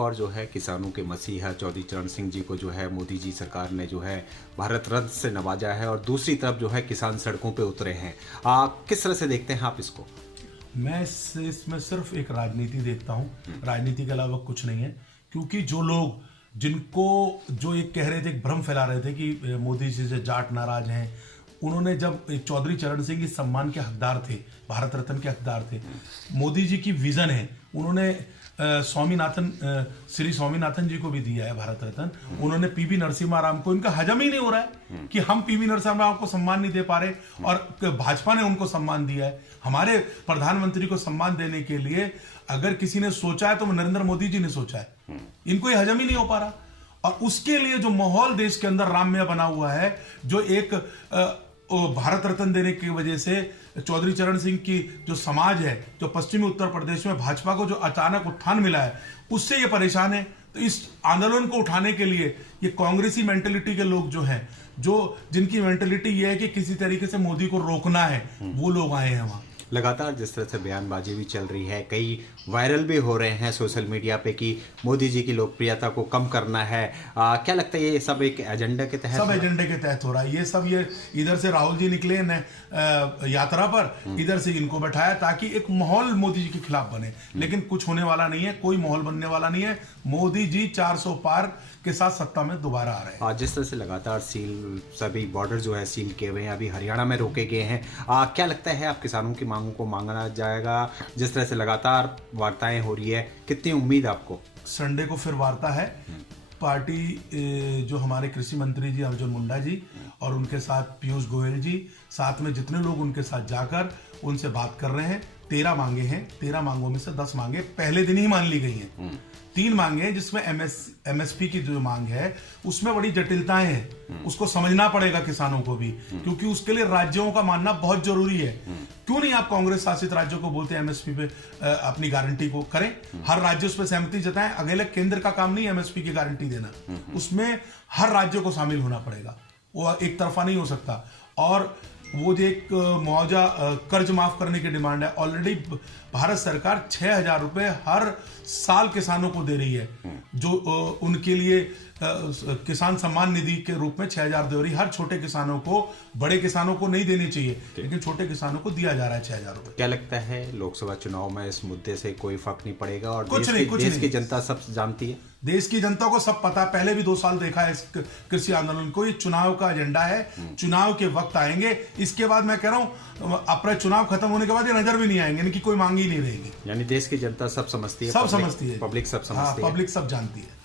और जो है किसानों के मसीहा चौधरी चरण सिंह जी को जो है मोदी जी सरकार ने जो है भारत रत्न से नवाजा है और दूसरी तरफ जो है किसान सड़कों पे उतरे हैं। किस तरह से देखते हैं आप इसको? मैं इसमें सिर्फ एक राजनीति देखता हूँ, राजनीति के अलावा कुछ नहीं है। क्योंकि जो लोग जिनको जो एक कह रहे थे, एक भ्रम फैला रहे थे कि मोदी जी से जाट नाराज हैं, उन्होंने जब चौधरी चरण सिंह इस सम्मान के हकदार थे, भारत रत्न के हकदार थे, मोदी जी की विजन है, उन्होंने श्री स्वामीनाथन जी को भी दिया है भारत रत्न, उन्होंने पीवी नरसिम्हा राव को, इनका हजम ही नहीं हो रहा है कि हम पीवी नरसिम्हा राव को सम्मान नहीं दे पा रहे और भाजपा ने उनको सम्मान दिया है। हमारे प्रधानमंत्री को सम्मान देने के लिए अगर किसी ने सोचा है तो नरेंद्र मोदी जी ने सोचा है, इनको ये हजम ही नहीं हो पा रहा। और उसके लिए जो माहौल देश के अंदर राममय बना हुआ है, जो एक भारत रत्न देने की वजह से चौधरी चरण सिंह की जो समाज है, जो पश्चिमी उत्तर प्रदेश में भाजपा को जो अचानक उत्थान मिला है, उससे ये परेशान है। तो इस आंदोलन को उठाने के लिए ये कांग्रेसी मेंटेलिटी के लोग जो हैं, जो जिनकी मेंटेलिटी ये है कि किसी तरीके से मोदी को रोकना है, वो लोग आए हैं वहां। लगातार जिस तरह से बयानबाजी भी चल रही है, कई वायरल भी हो रहे हैं सोशल मीडिया पे कि मोदी जी की लोकप्रियता को कम करना है। क्या लगता है ये सब एक एजेंडा के तहत? सब एजेंडे के तहत हो रहा है ये सब। ये इधर से राहुल जी निकले न यात्रा पर, इधर से इनको बैठाया ताकि एक माहौल मोदी जी के खिलाफ बने, लेकिन कुछ होने वाला नहीं है, कोई माहौल बनने वाला नहीं है। मोदी जी 400 पार के साथ सत्ता में दोबारा आ रहे हैं। जिस तरह से लगातार सील सभी बॉर्डर जो है सील किए हुए हैं, अभी हरियाणा में रोके गए हैं, क्या लगता है आप किसानों की मांगों को मांगना जाएगा? जिस तरह से लगातार वार्ताएं हो रही है, कितनी उम्मीद आपको? संडे को फिर वार्ता है। पार्टी जो हमारे कृषि मंत्री जी अर्जुन मुंडा जी और उनके साथ पीयूष गोयल जी, साथ में जितने लोग उनके साथ जाकर उनसे बात कर रहे हैं। 13 मांगे हैं, 13 मांगों में से 10 मांगे पहले दिन ही मान ली गई हैं। 3 मांगे हैं जिसमें एमएसपी की जो मांग है उसमें बड़ी जटिलताएं हैं, उसको समझना पड़ेगा किसानों को भी, क्योंकि उसके लिए राज्यों का मानना बहुत जरूरी है। क्यों नहीं आप कांग्रेस शासित राज्यों को बोलते हैं एमएसपी पे अपनी गारंटी को करें, हर राज्य उस पर सहमति जताएं। अकेले केंद्र का काम नहीं एमएसपी की गारंटी देना, उसमें हर राज्य को शामिल होना पड़ेगा, वो एक तरफा नहीं हो सकता। और वो जो एक मुआवजा कर्ज माफ करने की डिमांड है, ऑलरेडी भारत सरकार 6,000 रुपए हर साल किसानों को दे रही है, जो उनके लिए किसान सम्मान निधि के रूप में 6,000 दे रही है। हर छोटे किसानों को, बड़े किसानों को नहीं देनी चाहिए, लेकिन छोटे किसानों को दिया जा रहा है 6,000 रुपए। क्या लगता है लोकसभा चुनाव में इस मुद्दे से कोई फर्क नहीं पड़ेगा? और कुछ देश की जनता सब जानती है, देश की जनता को सब पता है। पहले भी 2 साल देखा है इस कृषि आंदोलन को। ये चुनाव का एजेंडा है, चुनाव के वक्त आएंगे। इसके बाद मैं कह रहा हूँ अपना चुनाव खत्म होने के बाद ये नजर भी नहीं आएंगे, इनकी कोई मांग ही नहीं रहेगी। यानी देश की जनता सब समझती है, सब समझती है, पब्लिक सब समझती है, पब्लिक सब जानती है।